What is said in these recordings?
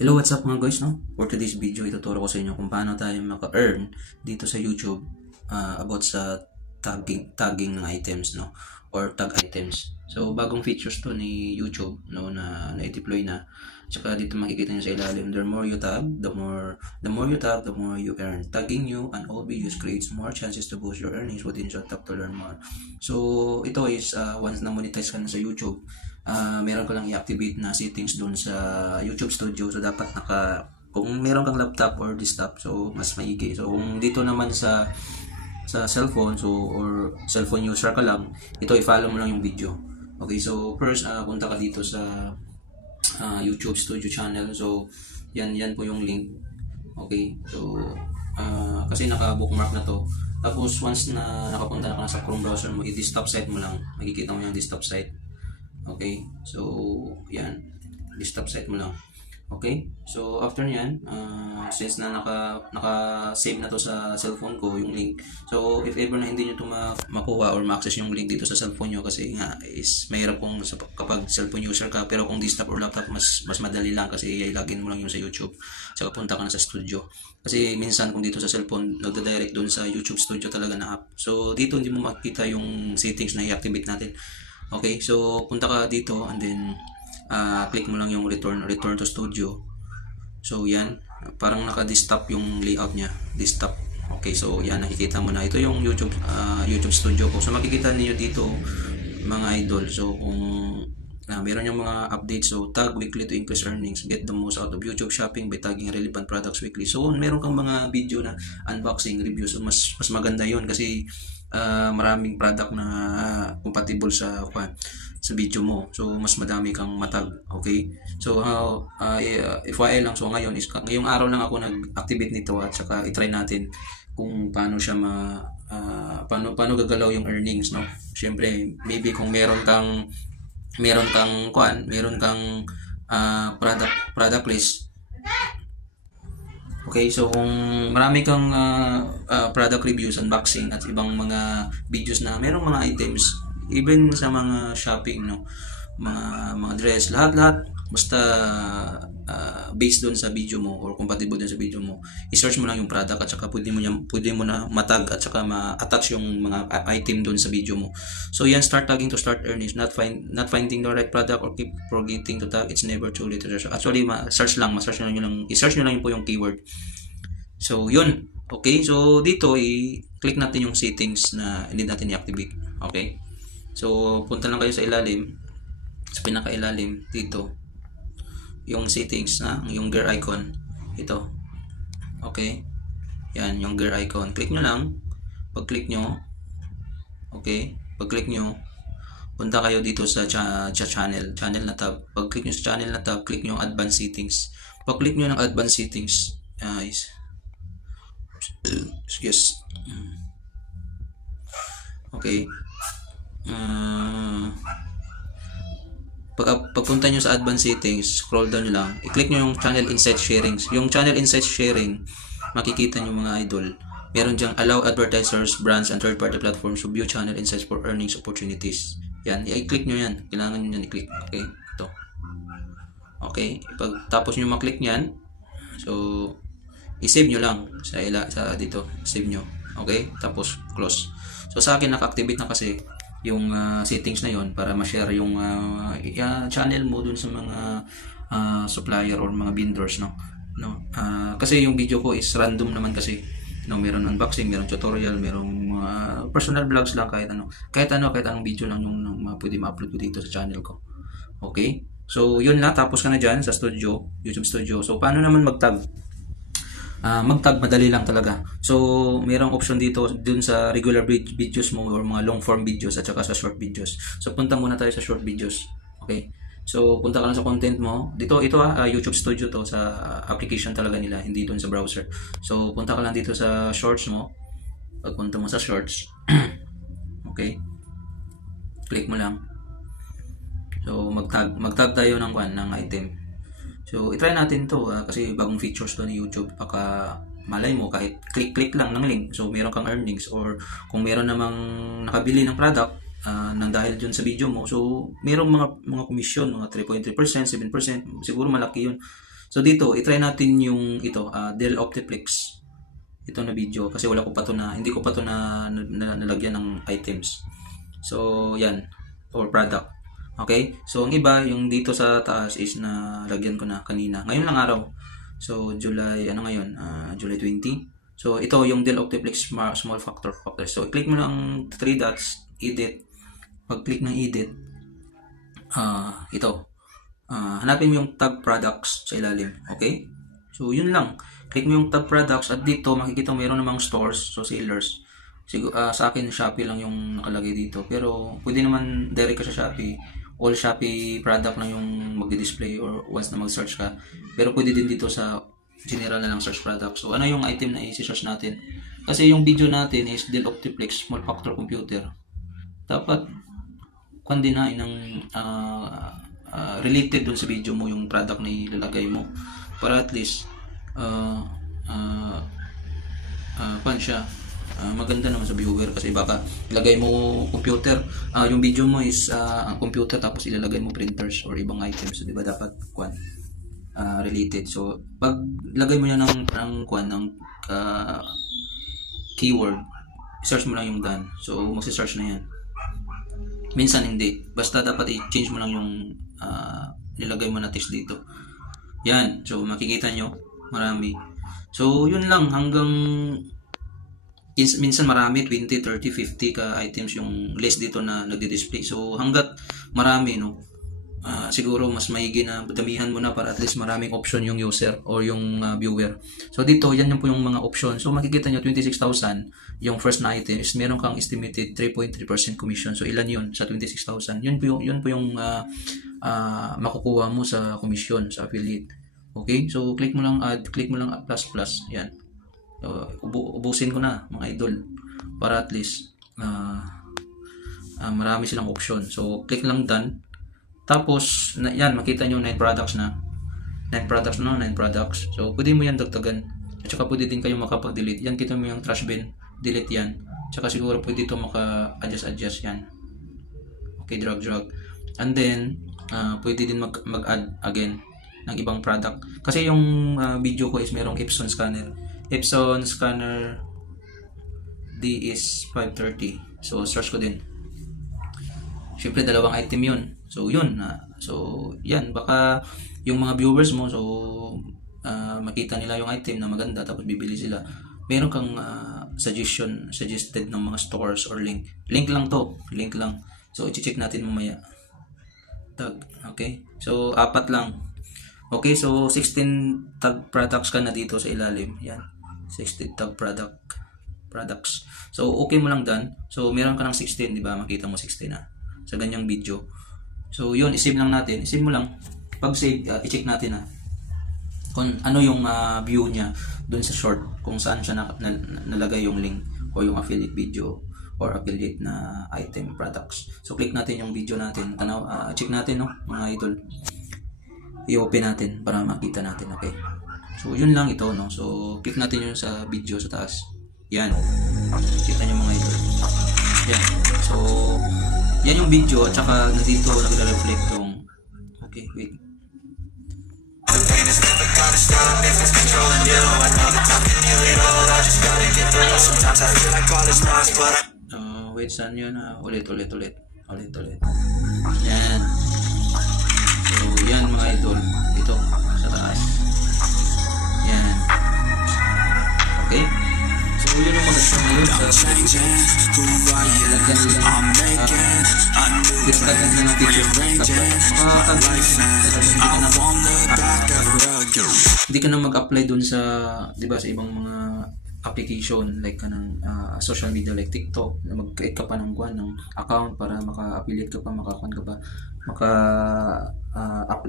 Hello, what's up mga guys, no? For today's video, ituturo ko sa inyo kung paano tayo maka-earn dito sa YouTube about sa tagging ng items, no? Or tag items. So, bagong features to ni YouTube, no, na na-deploy na. Tsaka dito makikita nyo sa ilalim, the more you tag, the more you earn. Tagging you and all videos creates more chances to boost your earnings within your tap to learn more. So, ito is once na monetize ka na sa YouTube, meron ko lang i-activate na settings dun sa YouTube Studio. So, dapat kung meron kang laptop or desktop, so mas maigi. So, kung dito naman sa cellphone, so or cellphone user ka lang, ito i-follow mo lang yung video. Okay, so first punta ka dito sa YouTube Studio channel. So yan po yung link. Okay, so kasi naka-bookmark na to. Tapos once na nakapunta na ka na sa Chrome browser mo, i-desktop site mo lang. Makikita mo yung desktop site. Okay, so yan, desktop site mo lang. Okay, so after nyan, since na naka-save na to sa cellphone ko yung link, so if ever na hindi nyo to makuha or ma-access yung link dito sa cellphone nyo, kasi nga is mahirap kung kapag cellphone user ka, pero kung desktop or laptop mas madali lang kasi i-login mo lang yung sa YouTube, saka punta ka na sa studio. Kasi minsan kung dito sa cellphone, nagda-direct dun sa YouTube Studio talaga na app. So dito hindi mo makikita yung settings na i-activate natin. Okay, so punta ka dito and then click mo lang yung return to studio. So yan, parang naka-desktop yung layout niya, desktop. Okay, so yan, nakikita mo na ito yung YouTube Studio ko. So makikita niyo dito mga idol. So kung meron yung mga updates, so tag weekly to increase earnings, get the most out of YouTube shopping by tagging relevant products weekly. So meron kang mga video na unboxing reviews, so mas maganda yun kasi maraming product na compatible sa video mo. So mas madami kang matag. Okay, so FYI lang, so ngayong araw lang ako nag-activate nito at saka i-try natin kung paano siya paano gagalaw yung earnings, no. Syempre maybe kung meron kang product list. Okay, so kung marami kang product reviews, unboxing at ibang mga videos na merong mga items, even sa mga shopping, no, mga dress, lahat basta based doon sa video mo or compatible doon sa video mo, i-search mo lang yung product at saka pwede mo na matag at saka ma-attach yung mga item doon sa video mo. So yan, start tagging to start earnings, not finding the right product or keep forgetting to tag. It's never too late to search. Actually, i-search nyo lang po yung keyword. So yun. Okay, so dito i-click natin yung settings na hindi natin i-activate. Okay, so punta lang kayo sa ilalim, sa pinaka-ilalim dito, yung settings na yung gear icon, ito. Okay, yan yung gear icon, click nyo lang. Pag click nyo, okay, punta kayo dito sa channel na tab. Pag click nyo sa channel na tab, click nyo advanced settings. Pag click nyo ng advanced settings, yes, okay, pagpunta nyo sa advanced settings, scroll down nyo lang, i-click nyo yung channel insight sharing. Yung channel insight sharing, makikita nyo mga idol, meron dyang allow advertisers, brands, and third-party platforms to view channel insights for earnings opportunities. Yan, i-click nyo yan, kailangan nyo yan i-click. Okay, ito. Okay, tapos nyo maklik nyan, so i-save nyo lang sa dito, save nyo. Okay, tapos close. So sa akin naka-activate na kasi yung settings na yon para ma-share yung channel mo dun sa mga supplier or mga vendors, no. Kasi yung video ko is random naman kasi, no, meron unboxing, meron tutorial, merong personal vlogs lang, kahit anong video lang yung pwede ma-upload ko dito sa channel ko. Okay, so yun lang, tapos ka na dyan sa YouTube Studio. So paano naman mag-tag? Mag-tag madali lang talaga. So mayroong option dito dun sa regular videos mo or mga long form videos at saka sa short videos. So punta muna tayo sa short videos. Okay, so punta ka lang sa content mo dito. Ito YouTube Studio to, sa application talaga nila, hindi dun sa browser. So punta ka lang dito sa shorts mo. Pagpunta mo sa shorts okay, click mo lang. So mag-tag tayo ng item. So i-try natin to kasi bagong features to ni YouTube. Baka malay mo, kahit click lang ng link, so meron kang earnings, or kung meron namang nakabili ng product nang dahil dun sa video mo, so merong mga commission, mga 3.3%, 7%, siguro malaki yun. So dito, i-try natin yung ito, Dell Optiplex. Ito na video kasi hindi ko pa to nalagyan ng items. So yan, or product. Okay? So ang iba, yung dito sa taas is na lagyan ko na kanina. Ngayon lang araw. So July, ano ngayon? July 20. So ito yung Dell Optiplex small factor. So click mo lang 3 dots, edit. Pag-click ng edit, ito. Hanapin mo yung tab products sa ilalim. Okay? So yun lang. Click mo yung tab products at dito makikita mo mayroon namang stores, so sellers. Sa akin Shopee lang yung nakalagay dito, pero pwede naman direct ka sa Shopee. All Shopee product na yung magdi-display or once na mag-search ka. Pero pwede din dito sa general na lang search product. So ano yung item na i-search natin? Kasi yung video natin is Dell Optiplex small factor computer. Dapat kundi na ng related dun sa video mo yung product na ilalagay mo para at least siya maganda naman sa viewer, kasi baka ilagay mo computer, yung video mo is computer tapos ilalagay mo printers or ibang items, so, diba dapat related. So pag lagay mo yan ng keyword, search mo lang yung done, so magsi-search na yan. Minsan hindi, basta dapat i-change mo lang yung nilagay mo na text dito. Yan, so makikita nyo marami. So yun lang, hanggang minsan marami, 20, 30, 50 ka items yung list dito na nagdi-display. So hanggat marami, no, siguro mas maigi na damihan mo na para at least maraming option yung user or yung viewer. So dito, yan po yung mga option. So makikita nyo 26,000 yung first na item is meron kang estimated 3.3% commission. So ilan yun sa 26,000? Yun po yung makukuha mo sa commission sa affiliate. Okay, so click mo lang add, click mo lang plus, yan. Ubusin ko na mga idol para at least marami silang option. So click lang done, tapos yan makita nyo 9 products. So pwede mo yan dagdagan, at saka pwede din kayo makapag-delete yan. Kita mo yung trash bin, delete yan, at saka siguro pwede ito maka-adjust yan. Okay, drag, and then pwede din mag-add again ng ibang product. Kasi yung video ko is merong Epson scanner D is 530. So search ko din. Siyempre dalawang item yun. So yun, so yan, baka yung mga viewers mo, so makita nila yung item na maganda tapos bibili sila. Meron kang suggested ng mga stores or link lang to, link lang. So i-check natin mamaya. Tag, okay? So 4 lang. Okay, so 16 tag products ka na dito sa ilalim. Yan. 16 tag products. So okay mo lang done. So meron ka ng 16, di ba? Makita mo 16 na sa ganyang video. So yun, i-save lang natin. I-save mo lang. Pag save, i-check natin kung ano yung view niya doon sa short, kung saan siya nalagay yung link o yung affiliate video or affiliate na item products. So click natin yung video natin. Check natin, no, mga idol. I-open natin para makita natin. Okay, so yun lang ito, no. So click natin yung sa video sa taas. Yan, kita nyo mga idol. Yan, so yan yung video, at saka dito nagre-reflect yung, okay, wait, wait, saan yun? Ulit. Yan. So yan mga idol, ito sa taas. Yan. Okay, so yun yung maganda ngayon sa lagyan nila ng feature. Hindi ka na mag-apply dun sa, diba, sa ibang mga application like kanang social media like TikTok, na mag-create ka pa ng account para maka-affiliate ka pa,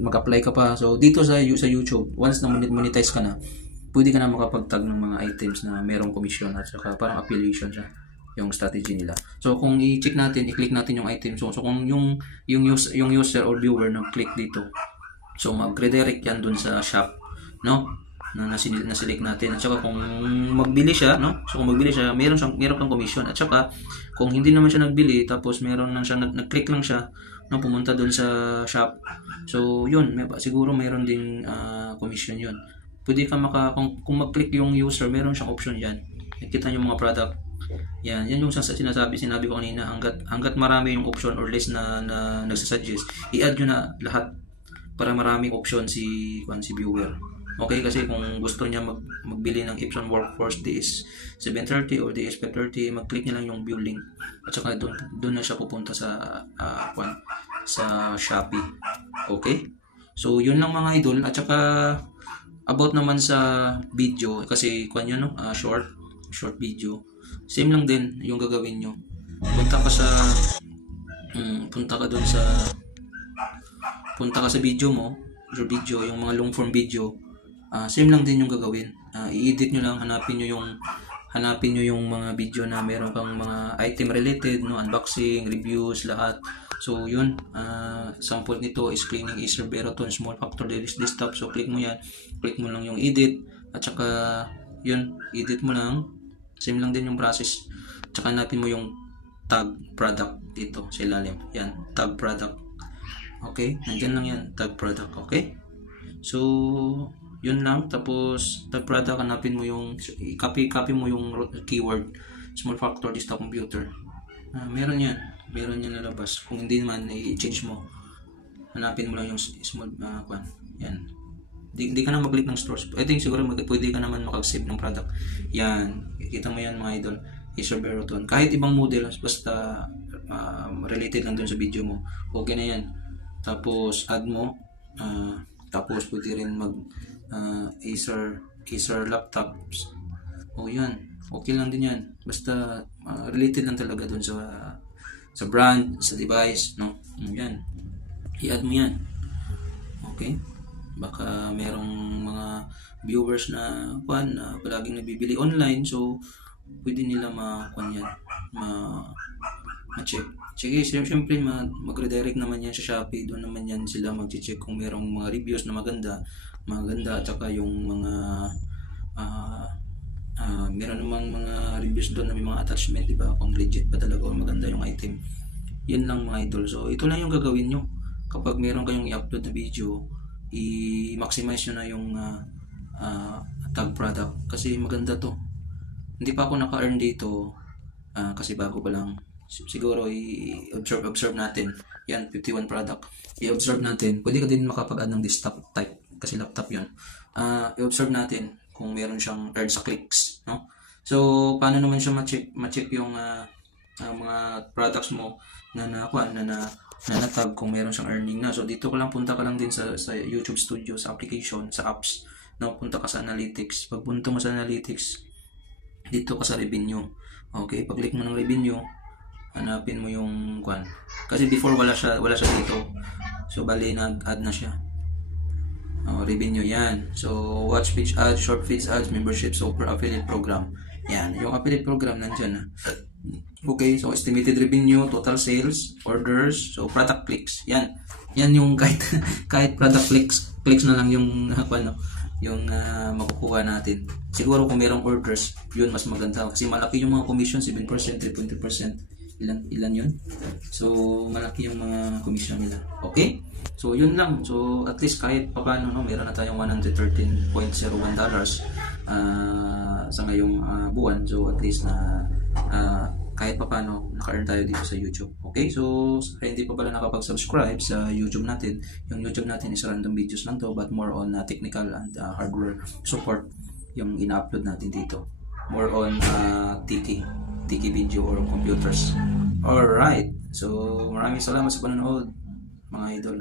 mag-apply ka pa. So dito sa YouTube, once na monetize ka na, pwede ka na makapag-tag ng mga items na merong commission at saka parang affiliation siya yung strategy nila. So kung i-check natin, i-click natin yung item, so kung yung user or viewer na click dito, so mag-redirect yan dun sa shop, no, na na-select natin. At saka kung magbili siya, no, so kung magbili siya, meron kang commission. At saka kung hindi naman siya nagbili, tapos meron lang siya nag-click lang siya, no, pumunta doon sa shop. So yun, siguro mayroon ding commission yun. Pwede ka kung mag-click yung user, meron siyang option yan. Nakita niyo mga product. Yan yung sinabi ko kanina, hanggat marami yung option or list na nagsasuggest, i-add nyo na lahat para maraming option si viewer. Okay, kasi kung gusto niya magbili ng Epson Workforce DS730 or DS530, mag-click niya lang yung view link at saka doon na siya pupunta sa Shopee. Okay? So yun lang mga idol. At saka about naman sa video, kasi yun, no? Short video. Same lang din yung gagawin nyo. Punta ka sa video mo, your video, yung mga long form video. Same lang din yung gagawin. I-edit nyo lang, hanapin nyo yung mga video na meron kang mga item related, no, unboxing, reviews, lahat. So yun, sample nito is cleaning Acer Veroton small factor desktop. So click mo yan, click mo lang yung edit, at saka yun, edit mo lang. Same lang din yung process. At saka hanapin mo yung tag product dito sa ilalim. Yan, tag product. Okay, nandyan lang yan, tag product. Okay, so yun lang. Tapos tag product, hanapin mo yung copy mo yung keyword small factor desktop computer. Meron yan lalabas. Kung hindi naman, i-change mo, hanapin mo lang yung small yan. Di ka na mag-click ng stores. I think siguro pwede ka naman makag-save ng product. Yan, kita mo yan mga idol, Acer Veroton. Kahit ibang model, basta related lang dun sa video mo, okay na yan. Tapos add mo, tapos pwede rin mag Acer laptops. Yan, okay lang din yan. Basta related lang talaga dun sa brand, sa device, no? Yan, i-add mo yan. Okay, baka merong mga viewers na palaging nabibili online, so pwede nila ma-check. Sige, siyempre mag-redirect naman yan sa Shopee. Doon naman yan sila mag-check kung merong mga reviews na maganda, at saka yung mga meron namang mga reviews doon na may mga attachment, diba? Kung legit ba talaga o maganda yung item. Yan lang mga idol. So ito lang yung gagawin nyo kapag meron kayong i-upload na video. I-maximize nyo na yung tag product, kasi maganda to. Hindi pa ako naka-earn dito kasi bago pa lang. Siguro i-observe natin. Yan, 51 product. I-observe natin. Pwede ka din makapag-add ng desktop type kasi laptop yun. I-observe natin kung meron siyang earn sa clicks, no? So paano naman siya ma-check yung mga products mo na natag kung meron siyang earning na. So dito punta ka lang din sa YouTube Studio, sa application, sa apps. No, punta ka sa analytics. Pag punta mo sa analytics, dito ka sa revenue. Okay, pag click mo ng revenue, hanapin mo yung kasi before wala siya dito. So bali nag-add na siya. Revenue yan. So watch page ads, short feeds ads, membership, software, affiliate program. Yan, yung affiliate program nandiyan na. Okay, so estimated revenue, total sales, orders, so product clicks. Yan yung kahit product clicks na lang yung yung makukuha natin. Siguro kung mayroong orders, yun mas maganda kasi malaki yung mga commission, 7%, 20%. Ilan yun? So malaki yung mga commission nila. Okay? So yun lang. So at least kahit paano, no, meron na tayong $113.01 sa ngayong buwan. So at least na kahit paano naka-earn tayo dito sa YouTube. Okay? So hindi pa pala nakapag-subscribe sa YouTube natin. Yung YouTube natin is random videos lang to, but more on technical and hardware support yung ina-upload natin dito. More on tiki video or computers. Alright. So maraming salamat sa panonood mga idol.